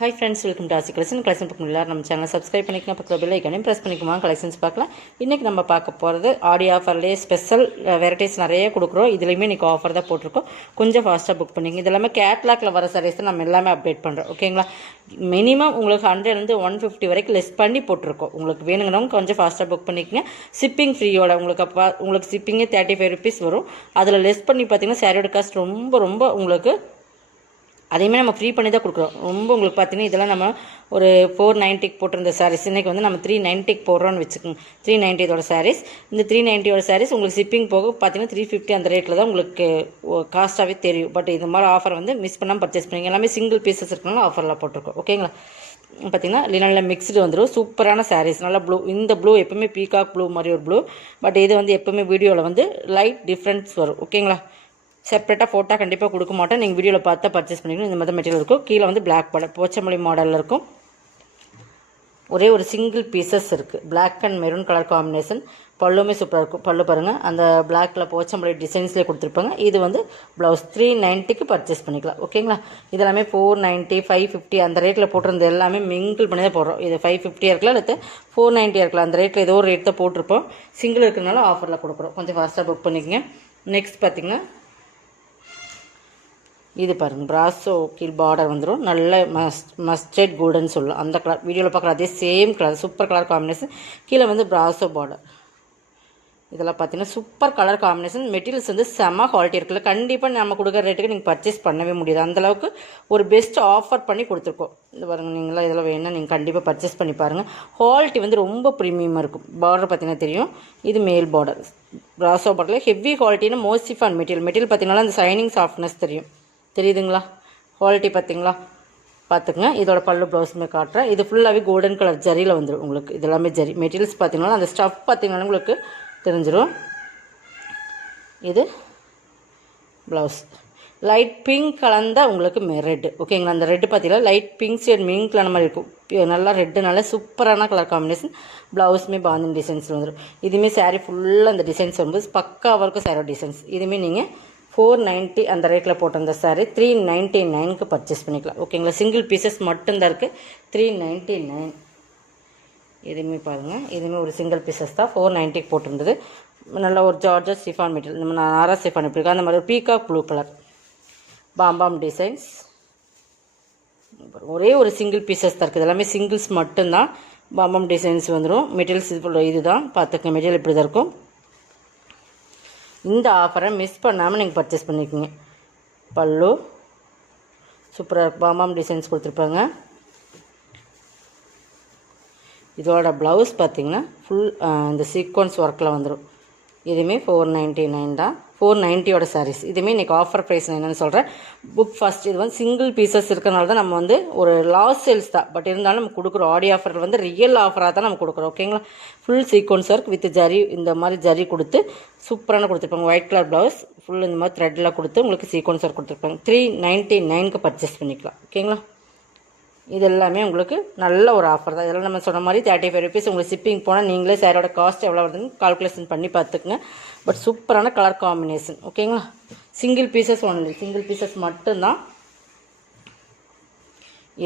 Hi friends, welcome to Asi Collection. Collection பார்க்கணும் நம்ம சேனலை சப்ஸ்கிரைப் பண்ணிக்கலாம், பக்கத்தில் பெல் ஐக்கானையும் ப்ரெஸ் பண்ணிக்குமா கலெக்ஷன்ஸ் பார்க்கலாம். இன்றைக்கி நம்ம பார்க்க போகிறது ஆடி ஆஃபர்லேயே ஸ்பெஷல் வெரைட்டிஸ் நிறைய கொடுக்குறோம். இதுலேயுமே இன்றைக்கி ஆஃபர் தான் போட்டிருக்கோம். கொஞ்சம் ஃபாஸ்ட்டாக புக் பண்ணிங்க. இது எல்லாமே கேட்லாகில் வர சாரீஸ் தான் நம்ம எல்லாமே அப்டேட் பண்ணுறோம். ஓகேங்களா? மினிமம் உங்களுக்கு 100 150 வரைக்கும் லெஸ் பண்ணி போட்டிருக்கோம். உங்களுக்கு வேணுங்கிறவங்க கொஞ்சம் ஃபாஸ்ட்டாக புக் பண்ணிக்கங்க. ஷிப்பிங் ஃப்ரீயோட உங்களுக்கு ஷிப்பிங்கே 35 rupees வரும். அதில் லெஸ் பண்ணி பார்த்தீங்கன்னா சாரியோட காஸ்ட் ரொம்ப உங்களுக்கு அதையுமே நம்ம ஃப்ரீ பண்ணி தான் கொடுக்குறோம். ரொம்ப உங்களுக்கு பார்த்தீங்கன்னா இதெல்லாம் நம்ம ஒரு 490 போட்டிருந்த சாரீஸ் இன்றைக்கி வந்து நம்ம 390 போடுறோன்னு வச்சுக்கோங்க. 390 இதோட சாரீஸ். இந்த 390 சாரீஸ் உங்களுக்கு ஷிப்பிங் போக பார்த்தீங்கன்னா 350 அந்த ரேட்டில் தான் உங்களுக்கு காஸ்ட்டாகவே தெரியும். பட் இந்த மாதிரி ஆஃபர் வந்து மிஸ் பண்ணாமல் பர்ச்சேஸ் பண்ணிங்க. எல்லாமே சிங்கிள் பீசஸ் இருக்கனால ஆஃபரில் போட்டிருக்கோம். ஓகேங்களா? பார்த்திங்கன்னா லினனில் மிக்ஸ்டு வந்துடும். சூப்பரான சாரீஸ். நல்லா ப்ளூ. இந்த ப்ளூ எப்போவுமே பீகாக் ப்ளூ மாதிரி ஒரு ப்ளூ. பட் இது வந்து எப்போவுமே வீடியோவில் வந்து லைட் டிஃப்ரென்ஸ் வரும். ஓகேங்களா? செப்பரேட்டாக ஃபோட்டோ கண்டிப்பாக கொடுக்க மாட்டேன். நீங்கள் வீடியோவில் பார்த்தா பர்ச்சேஸ் பண்ணிக்கணும். இந்த மாதிரி மெட்டீரியல் இருக்கும். கீழே வந்து பிளாக் பார்டர் போச்சமல்லி மாடலில் இருக்கும். ஒரே ஒரு சிங்கிள் பீசஸ் இருக்குது. Black and maroon colour combination. பல்லுமே சூப்பராக இருக்கும். பல்லு பாருங்கள், அந்த பிளாக்கில் போச்சமல்லி டிசைன்ஸ்லேயே கொடுத்துருப்பாங்க. இது வந்து ப்ளவுஸ் 390க்கு பர்ச்சேஸ் பண்ணிக்கலாம். ஓகேங்களா? இதெல்லாமே 490 550 அந்த ரேட்டில் போட்டிருந்த எல்லாமே மிங்கிள் பண்ணி தான் போடுறோம். இது 550 இருக்கலாம், இல்லை 490 இருக்கலாம். அந்த ரேட்டில் ஏதோ ஒரு ரேட் தான் போட்டிருப்போம். சிங்கிள் இருக்கிறனால ஆஃபரில் கொடுக்குறோம். கொஞ்சம் ஃபாஸ்ட்டாக புக் பண்ணிக்கங்க. நெக்ஸ்ட் பார்த்திங்கன்னா இது பாருங்கள், பிராஸோ கீழ் பார்டர் வந்துடும். நல்ல மஸ்டர்ட் கோல்டுன்னு சொல்லலாம். அந்த கலர் வீடியோவில் பார்க்குற அதே same colour, super colour combination. கீழே வந்து பிராஸோ பார்டர். இதெல்லாம் பார்த்தீங்கன்னா சூப்பர் கலர் காம்பினேஷன். மெட்டீரியல்ஸ் வந்து செம்ம குவாலிட்டி இருக்குல்ல. கண்டிப்பாக நம்ம கொடுக்குற ரேட்டுக்கு நீங்கள் பர்ச்சேஸ் பண்ணவே முடியாது. அந்தளவுக்கு ஒரு பெஸ்ட் ஆஃபர் பண்ணி கொடுத்துருக்கோம். இது பாருங்கள், நீங்களாம் இதெல்லாம் வேணும்னா நீங்கள் கண்டிப்பாக பர்ச்சேஸ் பண்ணி பாருங்கள். குவாலிட்டி வந்து ரொம்ப ப்ரீமியமாக இருக்கும். பார்டர் பார்த்தீங்கன்னா தெரியும். இது மேல் பார்டர். பிராஸோ பார்டரில் ஹெவி குவாலிட்டின்னு மோஸ்டிஃபான் மெட்டீரியல் பார்த்தீங்கன்னா அந்த சைனிங் சாஃப்ட்னஸ் தெரியும். தெரியுதுங்களா? குவாலிட்டி பார்த்தீங்களா? பார்த்துக்குங்க. இதோட பல்லு ப்ளவுஸுமே காட்டுறேன். இது ஃபுல்லாகவே கோல்டன் கலர் ஜரியில் வந்துடும் உங்களுக்கு. இது எல்லாமே ஜரி மெட்டீரியல்ஸ் பார்த்தீங்கன்னா அந்த ஸ்டஃப் பார்த்தீங்கன்னா உங்களுக்கு தெரிஞ்சிடும். இது ப்ளவுஸ் லைட் பிங்க் கலந்த உங்களுக்கு ரெட்டு. ஓகேங்களா? அந்த ரெட்டு பார்த்தீங்கன்னா light pink shade mink colour மாதிரி இருக்கும். நல்லா ரெட்டு நல்ல சூப்பரான கலர் காம்பினேஷன். ப்ளவுஸுமே பாந்தின் டிசைன்ஸில் வந்துடும். இதுவுமே சாரீ ஃபுல்லாக அந்த டிசைன்ஸ் வரும்போது பக்காவாக இருக்கும். சாரோ டிசைன்ஸ் இதுவுமே நீங்கள் 490 அந்த ரேட்டில் போட்டிருந்த சாரீ 399க்கு பர்ச்சேஸ் பண்ணிக்கலாம். ஓகேங்களா? சிங்கிள் பீசஸ் மட்டும்தான் இருக்குது. 399. இதுவுமே பாருங்கள், இதுவுமே ஒரு சிங்கிள் பீசஸ் தான். 490க்கு போட்டிருந்தது. நல்ல ஒரு ஜார்ஜஸ் சிஃபான் மெட்டீரியல். நம்ம நாரா சிஃபான் எப்படி இருக்கா அந்த மாதிரி ஒரு peacock blue colour pom-pom designs. ஒரே ஒரு சிங்கிள் பீசஸ் தான் இருக்குது. எல்லாமே சிங்கிள்ஸ் மட்டும்தான். பாம்பாம் டிசைன்ஸ் வந்துடும். மெட்டீரியல்ஸ் இது தான் பார்த்துக்க. மெட்டீரியல் இப்படி தான் இருக்கும். இந்த ஆஃபரை மிஸ் பண்ணாமல் நீங்கள் பர்ச்சேஸ் பண்ணிக்கோங்க. பல்லு சூப்பராக பாமாம் டிசைன்ஸ் கொடுத்துருப்பாங்க. இதோட ப்ளவுஸ் பார்த்திங்கன்னா ஃபுல் இந்த சீக்வன்ஸ் ஒர்க்கில் வந்துடும். இதுவுமே 499 தான். 490யோட சாரீஸ். இதுவுமே இன்றைக்கி ஆஃபர் ப்ரைஸ் என்னென்னு சொல்கிறேன். Book first. இது வந்து சிங்கிள் பீசஸ் இருக்கிறனால தான் நம்ம வந்து ஒரு லாஸ் சேல்ஸ் தான். பட் இருந்தாலும் நம்ம கொடுக்குறோம். ஆடி ஆஃபர் வந்து ரியல் ஆஃபராக தான் நம்ம கொடுக்குறோம். ஓகேங்களா? Full sequence work with zari, இந்த மாதிரி ஜரி கொடுத்து சூப்பரான கொடுத்துருப்பாங்க. ஒயிட் கலர் ப்ளவுஸ் ஃபுல் இந்த மாதிரி த்ரெட்டில் கொடுத்து உங்களுக்கு சீக்வன்ஸ் ஒர்க் கொடுத்துருப்பாங்க. 399க்கு பர்ச்சேஸ் பண்ணிக்கலாம். ஓகேங்களா? இது எல்லாமே உங்களுக்கு நல்ல ஒரு ஆஃபர் தான். இதெல்லாம் நம்ம சொன்ன மாதிரி 35 rupees உங்களுக்கு ஷிப்பிங் போனால் நீங்களே சாரோட காஸ்ட் எவ்வளோ வருதுன்னு கால்குலேஷன் பண்ணி பார்த்துக்குங்க. பட் சூப்பரான கலர் காம்பினேஷன். ஓகேங்களா? Single pieces only. Single pieces மட்டும்தான்.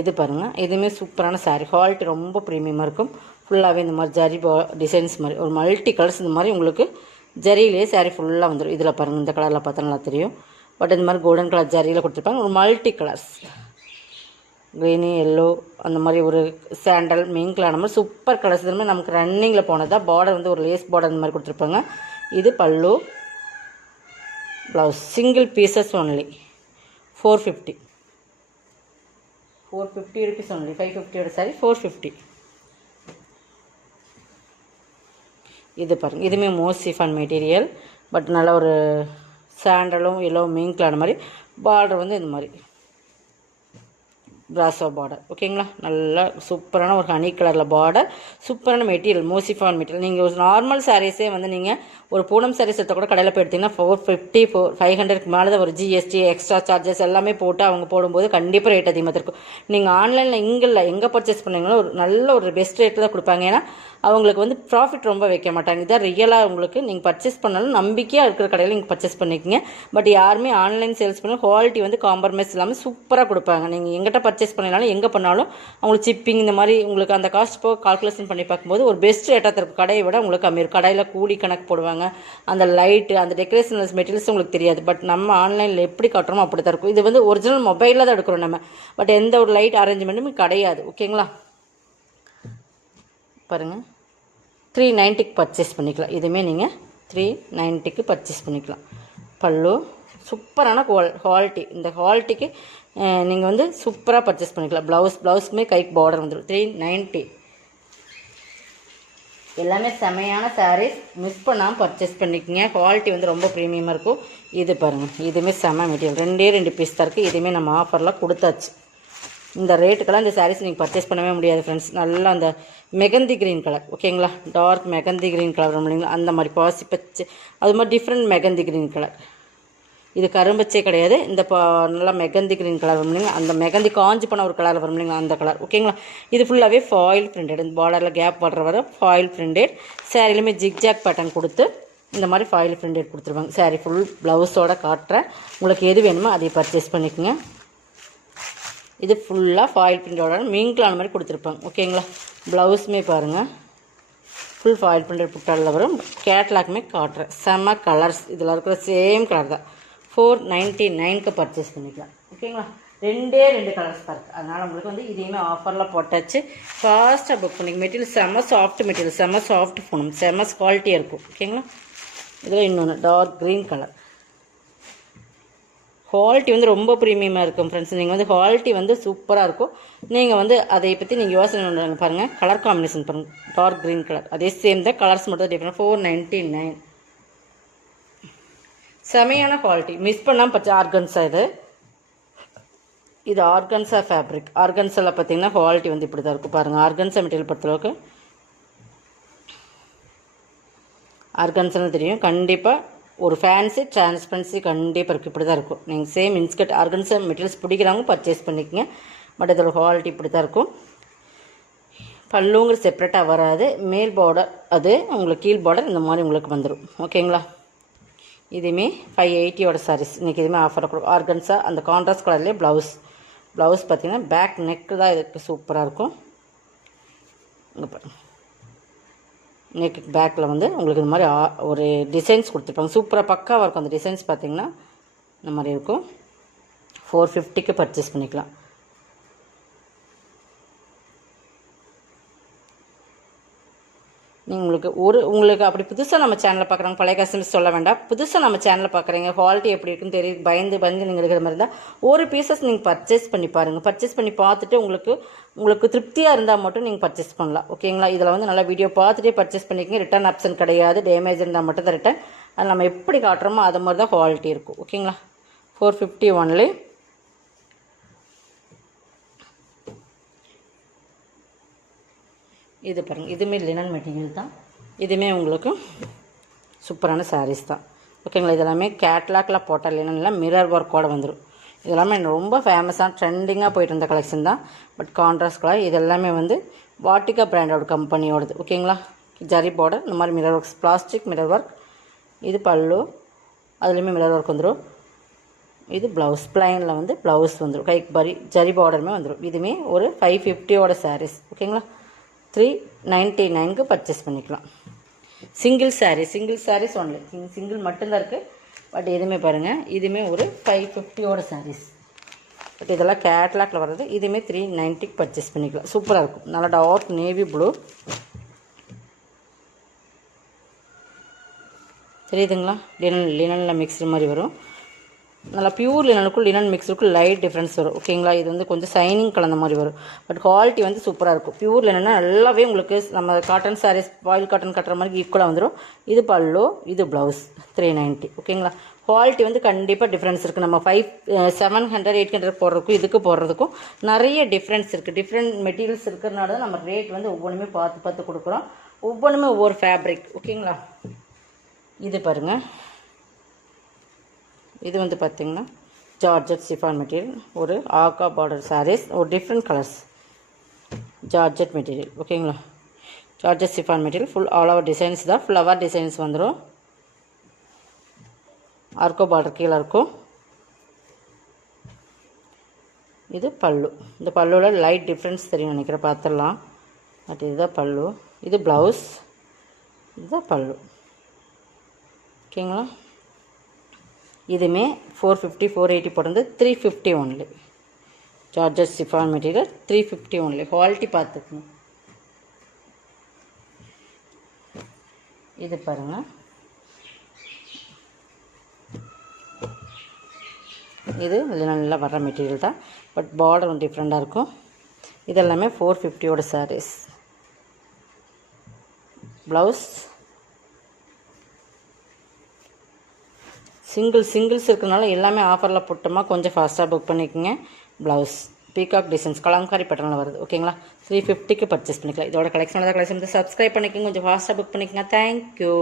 இது பாருங்கள், இதுவுமே சூப்பரான சாரீ. குவாலிட்டி ரொம்ப ப்ரீமியமாக இருக்கும். ஃபுல்லாகவே இந்த மாதிரி ஜரி டிசைன்ஸ் மாதிரி ஒரு மல்டி கலர்ஸ் இந்த மாதிரி உங்களுக்கு ஜரியிலே சாரீ ஃபுல்லாக வந்துடும். இதில் பாருங்கள், இந்த கலரில் பார்த்தா நல்லா தெரியும். பட் இந்த மாதிரி கோல்டன் கலர் ஜரியில் கொடுத்துருப்பாங்க. ஒரு மல்டி கலர்ஸ் க்ரீனு எல்லோ அந்த மாதிரி ஒரு சாண்டல் மிங்க்லான மாதிரி சூப்பர் கலர்ஸ். இதுமாதிரி நமக்கு ரன்னிங்கில் போனதா. பார்டர் வந்து ஒரு லேஸ் பார்டர் அந்த மாதிரி கொடுத்துருப்பாங்க. இது பல்லு blouse. Single pieces only 450. 450 rupees only. 550யோட சாரி 450. இது பாருங்கள், இதுவுமே மோஸ்டிஃபான் மெட்டீரியல். பட் நல்ல ஒரு சாண்டலும் எல்லோ மிங்க்லான மாதிரி. பார்டர் வந்து இந்த மாதிரி பிராஸோ பார்டர். ஓகேங்களா? நல்லா சூப்பரான ஒரு ஹனி கலரில் பார்டர். சூப்பரான மெட்டீரியல் மோசிஃபான் மெட்டீரியல். நீங்கள் ஒரு நார்மல் சாரீஸே வந்து நீங்கள் ஒரு பூனம் சாரீஸ் எடுத்த கூட கடையில் போய் எடுத்திங்கன்னா 450 500க்கு மேலே தான் ஒரு ஜிஎஸ்டி எக்ஸ்ட்ரா சார்ஜஸ் எல்லாமே போட்டு அவங்க போடும்போது கண்டிப்பாக ரேட் அதிகமாக இருக்கும். நீங்கள் ஆன்லைனில் எங்கே பர்ச்சேஸ் பண்ணீங்களோ ஒரு நல்ல ஒரு பெஸ்ட் ரேட்டு தான் கொடுப்பாங்க. ஏன்னா அவங்களுக்கு வந்து ப்ராஃபிட் ரொம்ப வைக்க மாட்டாங்க. இதான் ரியலாக உங்களுக்கு நீங்கள் பர்ச்சேஸ் பண்ணாலும் நம்பிக்கையாக இருக்கிற கடையில் நீங்கள் பர்ச்சேஸ் பண்ணிக்கோங்க. பட் யாருமே ஆன்லைன் சேல்ஸ் பண்ண குவாலிட்டி வந்து காம்ப்ரமைஸ் இல்லாமல் சூப்பராக கொடுப்பாங்க. நீங்கள் எங்கிட்ட பர்ச்சேஸ் பண்ணினாலும் எங்கே பண்ணாலும் உங்களுக்கு சிப்பிங் இந்த மாதிரி உங்களுக்கு அந்த காஸ்ட் போக கால்குலேஷன் பண்ணி பார்க்கும்போது ஒரு பெஸ்ட் ரேட்டாக இருக்கும். கடையை விட உங்களுக்கு கம்மி இருக்கும். கடையில் கூலி கணக்கு போடுவாங்க, அந்த லைட்டு அந்த டெக்கரேஷன் மெட்டீரியல்ஸ் உங்களுக்கு தெரியாது. பட் நம்ம ஆன்லைனில் எப்படி காட்டுறோமோ அப்படி தான் இருக்கும். இது வந்து ஒரிஜினல் மொபைலில் தான் எடுக்கிறோம் நம்ம, பட் எந்த ஒரு லைட் அரேஞ்ச்மெண்ட்டுமே கிடையாது. ஓகேங்களா, பாருங்கள் 390க்கு பர்ச்சேஸ் பண்ணிக்கலாம். இதுவுமே நீங்கள் 390க்கு பர்ச்சேஸ் பண்ணிக்கலாம். பல்லு சூப்பரான குவாலிட்டி. இந்த குவாலிட்டிக்கு நீங்கள் வந்து சூப்பராக பர்ச்சேஸ் பண்ணிக்கலாம். ப்ளவுஸுக்குமே கைக்கு பார்டர் வந்துடும். 390 எல்லாமே செமையான சாரீஸ். மிஸ் பண்ணாமல் பர்ச்சேஸ் பண்ணிக்கோங்க. குவாலிட்டி வந்து ரொம்ப ப்ரீமியமாக இருக்கும். இது பாருங்கள், இதுவுமே செம மெட்டீரியல். 2 பீஸ் தான் இருக்குது. இதுவுமே நம்ம ஆஃபரில் கொடுத்தாச்சு. இந்த ரேட்டுக்கெல்லாம் இந்த சாரீஸ் நீங்கள் பர்ச்சேஸ் பண்ணவே முடியாது ஃப்ரெண்ட்ஸ். நல்லா அந்த மெகந்தி க்ரீன் கலர், ஓகேங்களா, டார்க் மெகந்தி க்ரீன் கலர் இல்லைங்களா, அந்த மாதிரி பாசி பச்சை, அது மாதிரி டிஃப்ரெண்ட் மெகந்தி க்ரீன் கலர். இது கரும்பச்சே கிடையாது. இந்த நல்லா மெகந்தி க்ரீன் கலர் வரும் இல்லைங்களா, அந்த மெகந்தி காஞ்சி பண்ண ஒரு கலர் வரும் இல்லைங்களா, அந்த கலர். ஓகேங்களா, இது ஃபுல்லாகவே ஃபாயில் பிரிண்டட். இந்த பார்டரில் கேப் பார்டர் வர ஃபாயில் பிரிண்டட். சாரிலுமே ஜிக்ஜாக் பேட்டர்ன் கொடுத்து இந்த மாதிரி ஃபாயில் பிரிண்டட் கொடுத்துருவாங்க. சாரி ஃபுல் ப்ளவுஸோடு காட்டுறேன். உங்களுக்கு எது வேணுமோ அதை பர்ச்சேஸ் பண்ணிக்கோங்க. இது ஃபுல்லாக ஃபாயில் பிரிண்டோட மீன்களான மாதிரி கொடுத்துருப்பாங்க. ஓகேங்களா, ப்ளவுஸுமே பாருங்கள் ஃபுல் ஃபாயில் பிரிண்டட் புட்டாலில் வரும். கேட்லாக்குமே காட்டுறேன். செம்ம கலர்ஸ். இதில் இருக்கிற சேம் கலர் தான். 499க்கு பர்ச்சேஸ் பண்ணிக்கலாம். ஓகேங்களா, 2 கலர்ஸ் தான் இருக்குது. அதனால் உங்களுக்கு வந்து இதையுமே ஆஃபரில் போட்டாச்சு. ஃபாஸ்ட்டாக புக் பண்ணிக்க. மெட்டீரியல் செம்ம சாஃப்ட் மெட்டீரியல், செம்ம சாஃப்ட் ஃபோனும், செம்ம குவாலிட்டியாக இருக்கும். ஓகேங்களா, இதில் இன்னொன்று டார்க் க்ரீன் கலர். குவாலிட்டி வந்து ரொம்ப ப்ரீமியமாக இருக்கும் ஃப்ரெண்ட்ஸ். நீங்கள் வந்து குவாலிட்டி வந்து சூப்பராக இருக்கும். நீங்கள் வந்து அதை பற்றி நீங்கள் யோசனை பண்ணுறாங்க பாருங்கள். கலர் காம்பினேஷன் பாருங்கள், டார்க் க்ரீன் கலர். அதே சேம் தான், கலர்ஸ் மட்டும் டிஃப்ரெண்ட். 499 செமையான குவாலிட்டி. மிஸ் பண்ணாமல் பச்சை ஆர்கன்ஸா. இது ஆர்கன்ஸா ஃபேப்ரிக். ஆர்கன்ஸாவில் பார்த்தீங்கன்னா குவாலிட்டி வந்து இப்படி தான் இருக்கும் பாருங்கள். ஆர்கன்ஸா மெட்டீரியல் பொறுத்தளவுக்கு ஆர்கன்ஸான்னு தெரியும். கண்டிப்பாக ஒரு ஃபேன்சி டிரான்ஸ்பரன்சி கண்டிப்பாக இருக்குது. இப்படி தான் இருக்கும். நீங்கள் சேம் இன்ஸ்கர்ட் ஆர்கன்ஸா மெட்டீரியல்ஸ் பிடிக்கிறவங்க பர்ச்சேஸ் பண்ணிக்கோங்க. பட் இதோட குவாலிட்டி இப்படி தான் இருக்கும். பல்லுங்கிற செப்ரேட்டாக வராது. மேல் பார்டர் அது உங்களுக்கு கீழ் பார்டர் இந்த மாதிரி உங்களுக்கு வந்துடும். ஓகேங்களா, இதுவுமே 580யோட சாரீஸ். இன்றைக்கி இதுவுமே ஆஃபர் கொடுக்கும். ஆர்கன்ஸா அந்த கான்ட்ராஸ்ட் கலர்லேயே ப்ளவுஸ் பார்த்திங்கன்னா பேக் நெக்கு தான் இதுக்கு சூப்பராக இருக்கும். இங்கே பாருங்கள், நெக்கு பேக்கில் வந்து உங்களுக்கு இந்த மாதிரி ஒரு டிசைன்ஸ் கொடுத்துருப்பாங்க. சூப்பராக பக்காவாக இருக்கும். அந்த டிசைன்ஸ் பார்த்திங்கன்னா இந்த மாதிரி இருக்கும். 450க்கு பர்ச்சேஸ் பண்ணிக்கலாம். உங்களுக்கு அப்படி புதுசாக நம்ம சேனலில் பார்க்குறாங்க, பழைய கஸ்டமர்ஸ் சொல்ல வேண்டாம். புதுசாக நம்ம சேனலில் பார்க்குறீங்க, குவாலிட்டி எப்படி இருக்குன்னு தெரியும், பயந்து நீங்கள் இருக்கிற மாதிரி இருந்தால் ஒரு பீசஸ் நீங்கள் பர்ச்சேஸ் பண்ணி பாருங்கள். பர்ச்சேஸ் பண்ணி பார்த்துட்டு உங்களுக்கு திருப்தியாக இருந்தால் மட்டும் நீங்கள் பர்ச்சேஸ் பண்ணலாம். ஓகேங்களா, இதில் வந்து நல்லா வீடியோ பார்த்துட்டே பர்ச்சேஸ் பண்ணிக்கங்க. ரிட்டர்ன் ஆப்ஷன் கிடையாது. டேமேஜ் இருந்தால் மட்டும் தான் ரிட்டர்ன். அது நம்ம எப்படி காட்டுறோமோ அது மாதிரி தான் குவாலிட்டி இருக்கும். ஓகேங்களா, 450 ஒன்லி. இது பாருங்கள், இதுவுமே லினன் மெட்டீரியல் தான். இதுவுமே உங்களுக்கு சூப்பரான சாரீஸ் தான். ஓகேங்களா, இதெல்லாமே கேட்லாக்கில் போட்ட லினனில் மிரர் ஒர்க்கோடு வந்துடும். இதெல்லாமே ரொம்ப ஃபேமஸாக ட்ரெண்டிங்காக போயிட்டு இருந்த கலெக்ஷன் தான். But contrast colour. இது எல்லாமே வந்து வாட்டிகா பிராண்டோட கம்பெனியோடது. ஓகேங்களா, ஜரி பார்டர் இந்த மாதிரி mirror works, plastic mirror work. இது பல்லு, அதுலேயுமே மிரர் ஒர்க் வந்துடும். இது ப்ளவுஸ், பிளைனில் வந்து ப்ளவுஸ் வந்துடும். கைக்கு ஜரி பார்டருமே வந்துடும். இதுவுமே ஒரு 550யோட சாரீஸ். ஓகேங்களா, 399க்கு பர்ச்சேஸ் பண்ணிக்கலாம். Single sarees only. சிங்கிள் மட்டும்தான் இருக்குது. பட் எதுவுமே பாருங்கள், இதுவுமே ஒரு 550யோட சாரீஸ். பட் இதெல்லாம் கேட்லாக்கில் வர்றது. இதுவுமே 390க்கு பர்ச்சேஸ் பண்ணிக்கலாம். சூப்பராக இருக்கும். நல்லா டார்க் நேவி ப்ளூ தெரியுதுங்களா. லினனில் மிக்ஸ்டு மாதிரி வரும். நல்லா பியூர் லினனுக்கும் லினன் மிக்ஸுக்கும் லைட் டிஃப்ரென்ஸ் வரும். ஓகேங்களா, இது வந்து கொஞ்சம் சைனிங் கலந்த மாதிரி வரும். பட் குவாலிட்டி வந்து சூப்பராக இருக்கும். பியூர் லினன்னா நல்லாவே உங்களுக்கு நம்ம காட்டன் சாரீஸ் பாயில் காட்டன் கட்டுற மாதிரி ஈக்குவலாக வந்துடும். இது பல்லு, இது ப்ளவுஸ். 390. ஓகேங்களா, குவாலிட்டி வந்து கண்டிப்பாக டிஃப்ரென்ஸ் இருக்குது. நம்ம 700 800 போடுறதுக்கும் இதுக்கு போடுறதுக்கும் நிறைய டிஃப்ரென்ஸ் இருக்குது. டிஃப்ரெண்ட் மெட்டீரியல்ஸ் இருக்கிறதுனால தான் நம்ம ரேட் வந்து ஒவ்வொன்றுமே பார்த்து கொடுக்குறோம். ஒவ்வொன்றுமே ஒவ்வொரு ஃபேப்ரிக். ஓகேங்களா, இது பாருங்கள். இது வந்து பார்த்திங்கன்னா ஜார்ஜெட் சிஃபான் மெட்டீரியல். ஒரு ஆகா பார்டர் சாரீஸ், ஒரு டிஃப்ரெண்ட் கலர்ஸ். Georgette material. ஓகேங்களா, georgette chiffon material. Full all over designs தான். ஃப்ளவர் டிசைன்ஸ் வந்துடும். ஆர்கோ பார்டர் கீழே இருக்கும். இது பல்லு. இந்த பல்லுவில் லைட் டிஃப்ரென்ஸ் தெரியும் நினைக்கிறேன், பார்த்துடலாம். பட் இதுதான் பல்லு. இது ப்ளவுஸ், இதுதான் பல்லு. ஓகேங்களா? இதுவுமே 450 480 போடுறது 350 only. Georgette chiffon material 350 only. Quality பார்த்துக்கணும். இது பாருங்கள், இது நல்லா வர்ற மெட்டீரியல் தான். பட் பார்டர் வந்து டிஃப்ரெண்ட்டாக இருக்கும். இதெல்லாமே 450ஓட சாரீஸ். ப்ளவுஸ் சிங்கிள்ஸ் இருக்கிறனால எல்லாமே ஆஃபரில் போட்டோமா, கொஞ்சம் ஃபாஸ்ட்டாக புக் பண்ணிக்கோங்க. ப்ளவுஸ் பீகாக் டிசைன்ஸ் கலம்காரி பேட்டர்னில் வருது. ஓகேங்களா? 350க்கு பர்ச்சேஸ் பண்ணிக்கலாம். இதோட கலெக்ஷன் சப்ஸ்கிரைப் பண்ணிக்கோங்க, கொஞ்சம் ஃபாஸ்ட்டாக புக் பண்ணிக்கோங்க. தேங்க்யூ.